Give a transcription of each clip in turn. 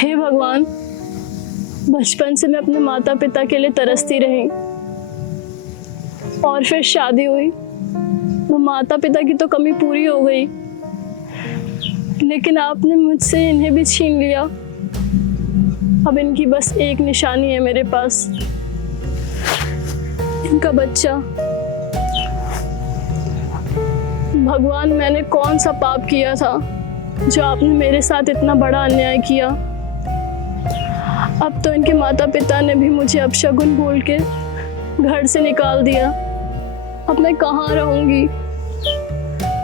हे भगवान, बचपन से मैं अपने माता पिता के लिए तरसती रही और फिर शादी हुई तो माता पिता की तो कमी पूरी हो गई, लेकिन आपने मुझसे इन्हें भी छीन लिया। अब इनकी बस एक निशानी है मेरे पास, इनका बच्चा। भगवान, मैंने कौन सा पाप किया था जो आपने मेरे साथ इतना बड़ा अन्याय किया। अब तो इनके माता पिता ने भी मुझे अपशगुन बोल के घर से निकाल दिया। अब मैं कहाँ रहूंगी,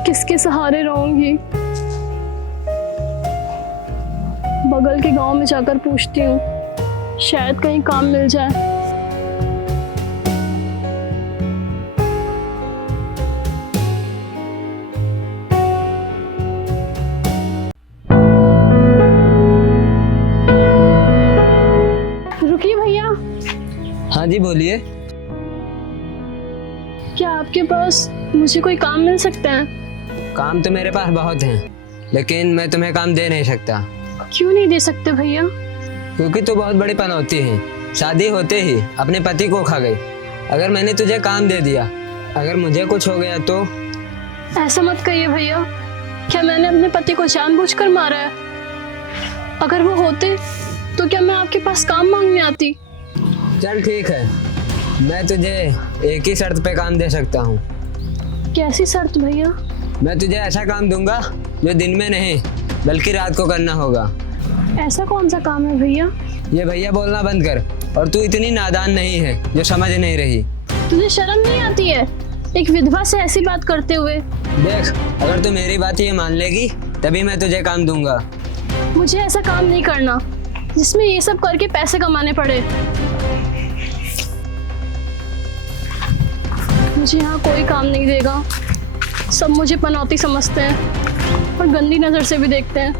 किसके सहारे रहूंगी? बगल के गांव में जाकर पूछती हूँ, शायद कहीं काम मिल जाए। रुकिए भैया। हाँ जी बोलिए। क्या आपके पास मुझे कोई काम मिल सकता है? काम तो मेरे पास बहुत हैं, लेकिन मैं तुम्हें काम दे नहीं सकता। क्यों नहीं दे सकते भैया? क्योंकि तू बहुत बड़ी पनौती है। शादी होते ही अपने पति को खा गई। अगर मैंने तुझे काम दे दिया, अगर मुझे कुछ हो गया तो? ऐसा मत कहिए भैया। क्या मैंने अपने पति को जानबूझकर मारा है? अगर वो होते तो क्या मैं आपके पास काम मांगने आती? चल ठीक है, मैं तुझे एक ही शर्त पे काम दे सकता हूँ। कैसी शर्त भैया? मैं तुझे ऐसा काम दूंगा जो दिन में नहीं बल्कि रात को करना होगा। ऐसा कौन सा काम है भैया? ये भैया बोलना बंद कर, और तू इतनी नादान नहीं है जो समझ नहीं रही। तुझे शर्म नहीं आती है एक विधवा से ऐसी बात करते हुए? देख, अगर तू मेरी बात ये मान लेगी तभी मैं तुझे काम दूंगा। मुझे ऐसा काम नहीं करना जिसमें ये सब करके पैसे कमाने पड़े। मुझे यहाँ कोई काम नहीं देगा। सब मुझे पनौती समझते हैं और गंदी नजर से भी देखते हैं।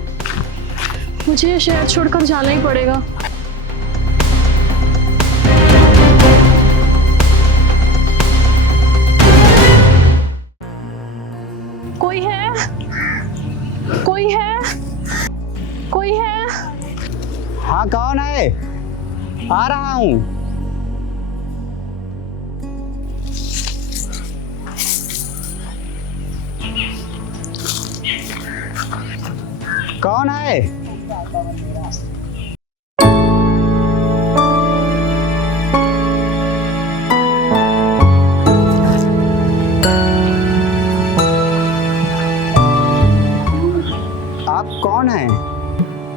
मुझे ये शहर छोड़कर जाना ही पड़ेगा। कोई है? कोई है? कोई है? हाँ, कौन है? आ रहा हूँ। कौन है? आप कौन हैं?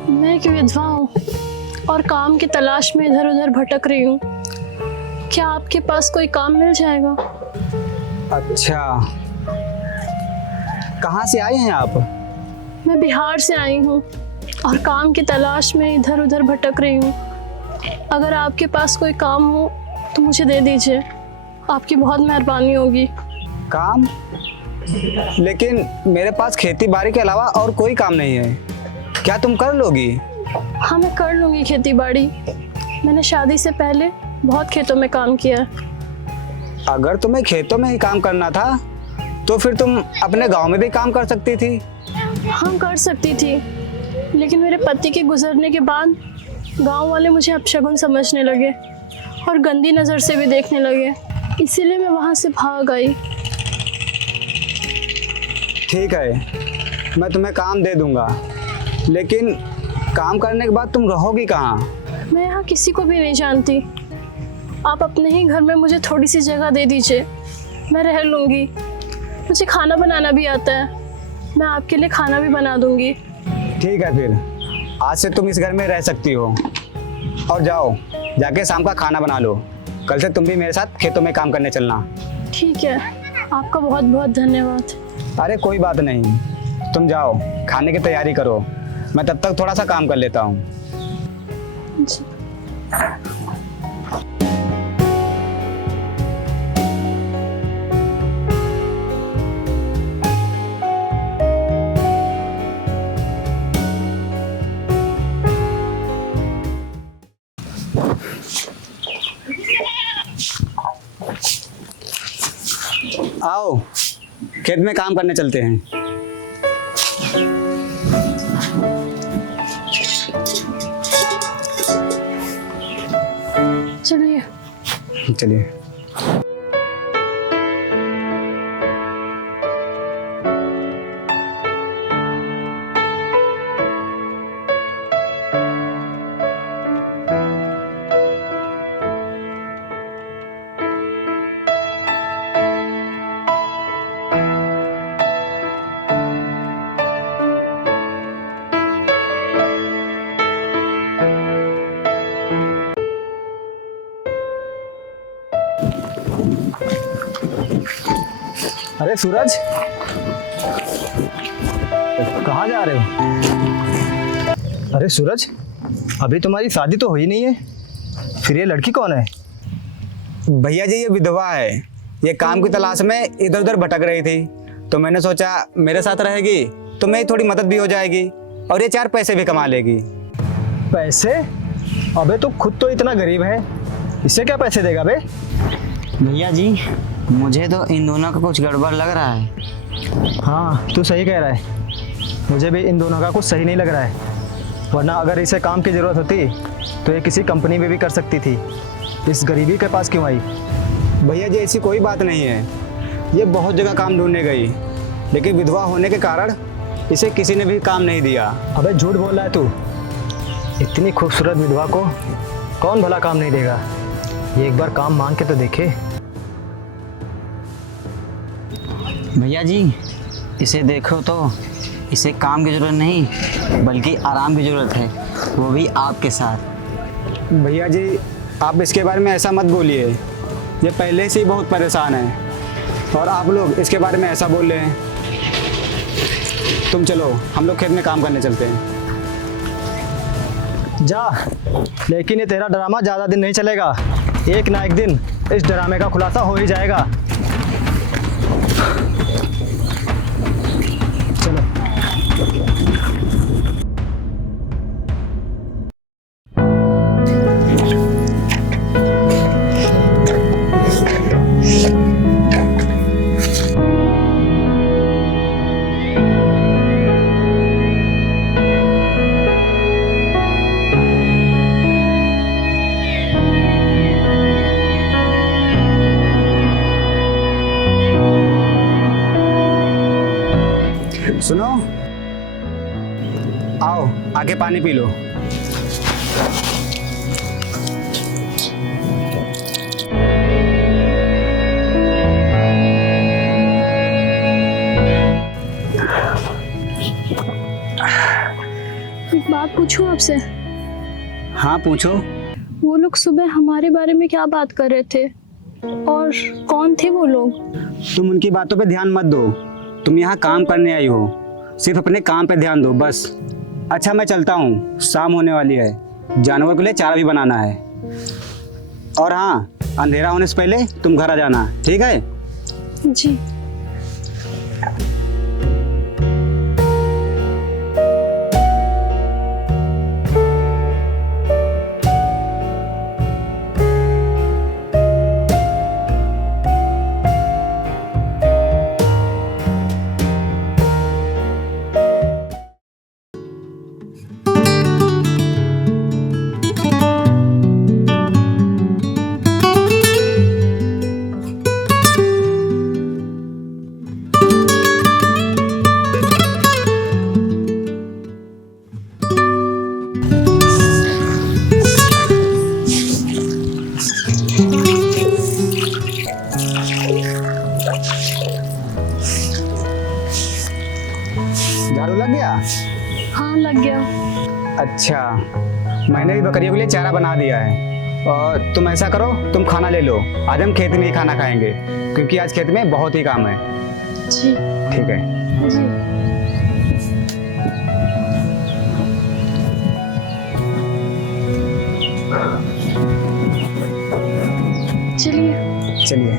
मैं एक विधवा हूँ और काम की तलाश में इधर उधर भटक रही हूँ। क्या आपके पास कोई काम मिल जाएगा? अच्छा, कहाँ से आए हैं आप? मैं बिहार से आई हूँ और काम की तलाश में इधर उधर भटक रही हूँ। अगर आपके पास कोई काम हो तो मुझे दे दीजिए, आपकी बहुत मेहरबानी होगी। काम? लेकिन मेरे पास खेती बाड़ी के अलावा और कोई काम नहीं है। क्या तुम कर लोगी? हाँ, मैं कर लूँगी खेती बाड़ी। मैंने शादी से पहले बहुत खेतों में काम किया। अगर तुम्हें खेतों में ही काम करना था तो फिर तुम अपने गांव में भी काम कर सकती थी। हाँ, कर सकती थी, लेकिन मेरे पति के गुजरने के बाद गांव वाले मुझे अपशगुन समझने लगे और गंदी नज़र से भी देखने लगे। इसीलिए मैं वहाँ से भाग आई। ठीक है, मैं तुम्हें काम दे दूंगा, लेकिन काम करने के बाद तुम रहोगी कहाँ? मैं यहाँ किसी को भी नहीं जानती। आप अपने ही घर में मुझे थोड़ी सी जगह दे दीजिए, मैं रह लूँगी। मुझे खाना बनाना भी आता है, मैं आपके लिए खाना भी बना दूँगी। ठीक है, फिर आज से तुम इस घर में रह सकती हो। और जाओ, जाके शाम का खाना बना लो। कल से तुम भी मेरे साथ खेतों में काम करने चलना। ठीक है, आपका बहुत बहुत धन्यवाद। अरे कोई बात नहीं, तुम जाओ खाने की तैयारी करो, मैं तब तक थोड़ा सा काम कर लेता हूँ। आओ, खेत में काम करने चलते हैं। चलिए। अरे सूरज, कहाँ जा रहे हो? अरे सूरज, अभी तुम्हारी शादी तो हुई नहीं है, फिर ये लड़की कौन है? भैया जी, ये विधवा है। ये काम की तलाश में इधर उधर भटक रही थी, तो मैंने सोचा मेरे साथ रहेगी तो मेरी थोड़ी मदद भी हो जाएगी और ये 4 पैसे भी कमा लेगी। पैसे? अबे तो खुद तो इतना गरीब है, इससे क्या पैसे देगा बे? भैया जी, मुझे तो इन दोनों का कुछ गड़बड़ लग रहा है। हाँ, तू सही कह रहा है, मुझे भी इन दोनों का कुछ सही नहीं लग रहा है। वरना अगर इसे काम की ज़रूरत होती तो ये किसी कंपनी में भी कर सकती थी, इस गरीबी के पास क्यों आई? भैया जी, ऐसी कोई बात नहीं है। ये बहुत जगह काम ढूंढने गई, लेकिन विधवा होने के कारण इसे किसी ने भी काम नहीं दिया। अबे झूठ बोल रहा है तू, इतनी खूबसूरत विधवा को कौन भला काम नहीं देगा? ये एक बार काम मांग के तो देखे। भैया जी, इसे देखो तो इसे काम की ज़रूरत नहीं बल्कि आराम की ज़रूरत है, वो भी आपके साथ। भैया जी, आप इसके बारे में ऐसा मत बोलिए। ये पहले से ही बहुत परेशान है और आप लोग इसके बारे में ऐसा बोल रहे हैं। तुम चलो, हम लोग खेत में काम करने चलते हैं। जा, लेकिन ये तेरा ड्रामा ज़्यादा दिन नहीं चलेगा। एक ना एक दिन इस ड्रामे का खुलासा हो ही जाएगा। चलो। सुनो, आओ आके पानी पी लो। एक बात पूछूं आपसे? हाँ पूछो। वो लोग सुबह हमारे बारे में क्या बात कर रहे थे और कौन थे वो लोग? तुम उनकी बातों पे ध्यान मत दो। तुम यहाँ काम करने आई हो, सिर्फ अपने काम पे ध्यान दो बस। अच्छा, मैं चलता हूँ, शाम होने वाली है, जानवर के लिए चारा भी बनाना है। और हाँ, अंधेरा होने से पहले तुम घर आ जाना, ठीक है? जी। झाड़ू लग गया? हाँ, लग गया। अच्छा, मैंने भी बकरियों के लिए चारा बना दिया है। और तुम ऐसा करो, तुम खाना ले लो। आज हम खेत में ही खाना खाएंगे क्योंकि आज खेत में बहुत ही काम है। जी। ठीक है। जी। चलिए। चलिए।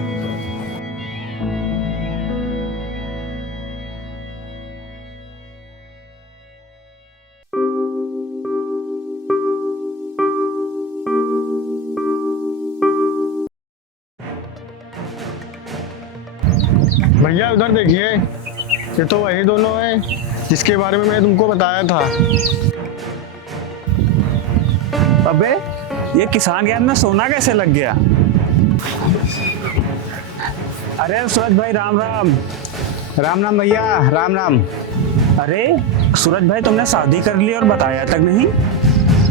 भैया उधर देखिए, ये तो वही दोनों हैं जिसके बारे में मैंने तुमको बताया था। अबे, ये किसान ज्ञान में सोना कैसे लग गया? अरे सूरज भाई राम राम। राम राम भैया, राम राम। अरे सूरज भाई, तुमने शादी कर ली और बताया तक नहीं?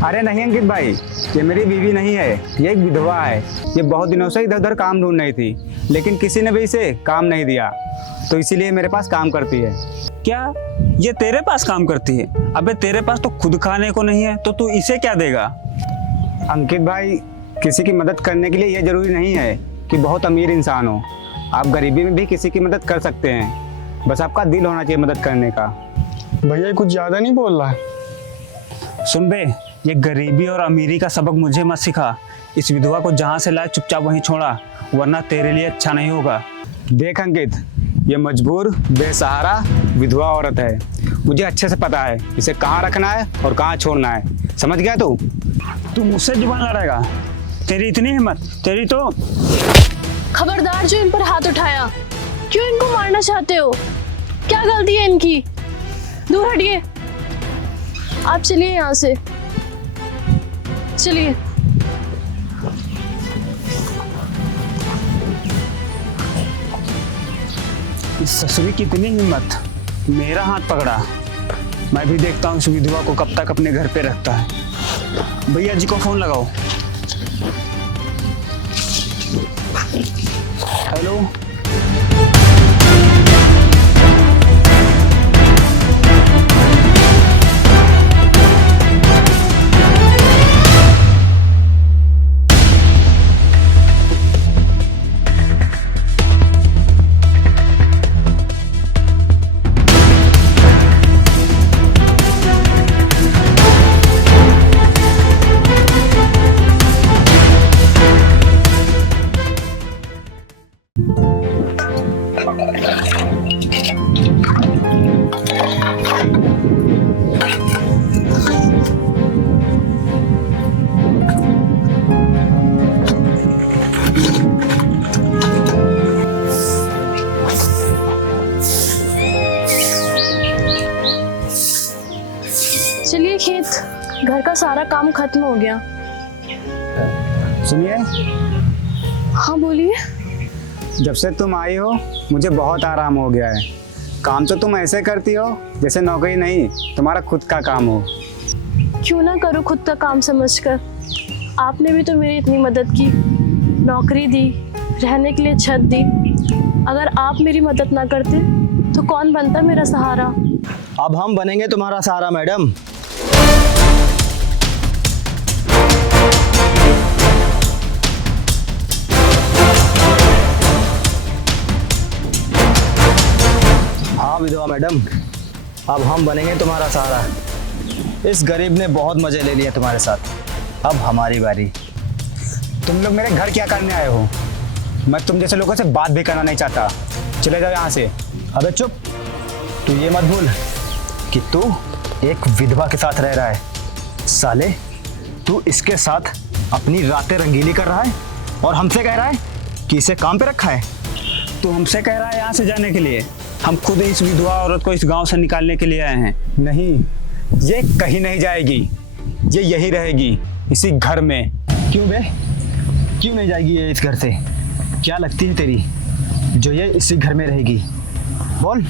अरे नहीं अंकित भाई, ये मेरी बीवी नहीं है, ये एक विधवा है। ये बहुत दिनों से इधर उधर काम ढूंढ रही थी, लेकिन किसी ने भी इसे काम नहीं दिया, तो इसीलिए मेरे पास काम करती है। क्या ये तेरे पास काम करती है? अबे तेरे पास तो खुद खाने को नहीं है, तो तू इसे क्या देगा? अंकित भाई, किसी की मदद करने के लिए ये जरूरी नहीं है कि बहुत अमीर इंसान हो। आप गरीबी में भी किसी की मदद कर सकते हैं, बस आपका दिल होना चाहिए मदद करने का। भैया ये कुछ ज़्यादा नहीं बोल रहा है? सुन बे, ये गरीबी और अमीरी का सबक मुझे मत सिखा। इस विधवा को जहाँ से लाए चुपचाप वहीं छोड़ा, वरना तेरे लिए अच्छा नहीं होगा। देख अंकित, ये मजबूर बेसहारा विधवा औरत है। मुझे अच्छे से पता है इसे कहाँ रखना है और कहाँ छोड़ना है। समझ गया तू? तू मुझसे जुबान लड़ाएगा? तेरी इतनी हिम्मत? तेरी तो खबरदार जो इन पर हाथ उठाया। क्यों इनको मारना चाहते हो? क्या गलती है इनकी? दूर हटिए। आप चलिए यहाँ से, चलिए। इस ससुरी की इतनी हिम्मत, मेरा हाथ पकड़ा। मैं भी देखता हूँ इस विधवा को कब तक अपने घर पे रखता है। भैया जी को फोन लगाओ। हेलो। चलिए खेत, घर का सारा काम खत्म हो गया। सुनिए, हाँ बोलिए। जब से तुम आई हो मुझे बहुत आराम हो गया है। काम तो तुम ऐसे करती हो जैसे नौकरी नहीं, तुम्हारा खुद का काम हो। क्यों ना करूँ खुद का काम समझकर। आपने भी तो मेरी इतनी मदद की, नौकरी दी, रहने के लिए छत दी। अगर आप मेरी मदद ना करते तो कौन बनता मेरा सहारा? अब हम बनेंगे तुम्हारा सहारा मैडम। हाँ विधवा मैडम, अब हम बनेंगे तुम्हारा सहारा। इस गरीब ने बहुत मजे ले लिए तुम्हारे साथ, अब हमारी बारी। तुम लोग मेरे घर क्या करने आए हो? मैं तुम जैसे लोगों से बात भी करना नहीं चाहता। चले जाओ यहाँ से। अबे चुप, तू ये मत भूल कि तू एक विधवा के साथ रह रहा है। साले, तू इसके साथ अपनी रातें रंगीली कर रहा है और हमसे कह रहा है कि इसे काम पे रखा है। तू हमसे कह रहा है यहाँ से जाने के लिए? हम खुद इस विधवा औरत को इस गांव से निकालने के लिए आए हैं। नहीं, ये कहीं नहीं जाएगी, ये यही रहेगी इसी घर में। क्यों बे, क्यों नहीं जाएगी ये इस घर से? क्या लगती है तेरी जो ये इसी घर में रहेगी? बोल,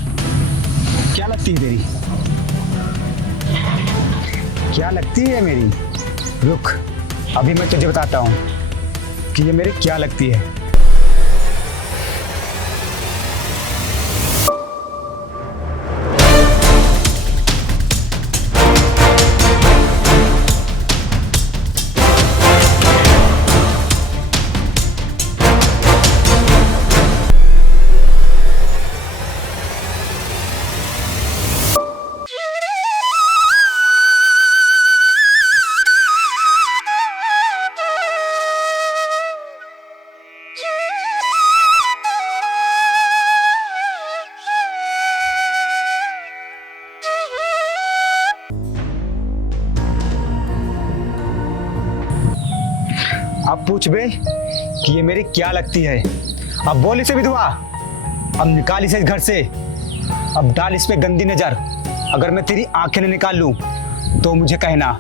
क्या लगती है तेरी? क्या लगती है मेरी? रुक, अभी मैं तुझे बताता हूँ कि ये मेरी क्या लगती है। अब पूछ बे कि ये मेरी क्या लगती है। अब बोल इसे विधवा, अब निकाल इसे इस घर से। अब डाल इस पे गंदी नजर। अगर मैं तेरी आंखें न निकाल लूं तो मुझे कहना।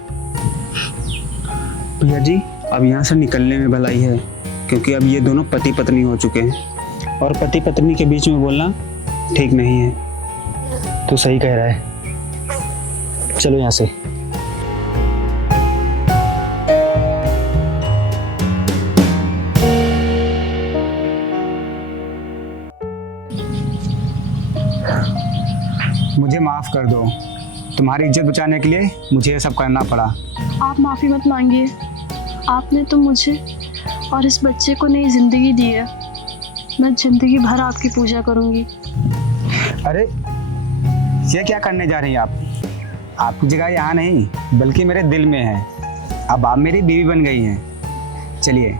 भैया जी, अब यहाँ से निकलने में भलाई है, क्योंकि अब ये दोनों पति पत्नी हो चुके हैं। और पति पत्नी के बीच में बोलना ठीक नहीं है। तू सही कह रहा है, चलो यहाँ से। मुझे माफ़ कर दो, तुम्हारी इज्जत बचाने के लिए मुझे ये सब करना पड़ा। आप माफ़ी मत मांगिए। आपने तो मुझे और इस बच्चे को नई ज़िंदगी दी है। मैं ज़िंदगी भर आपकी पूजा करूँगी। अरे ये क्या करने जा रही हैं आप? आपकी जगह यहाँ नहीं बल्कि मेरे दिल में है। अब आप मेरी बीवी बन गई हैं। चलिए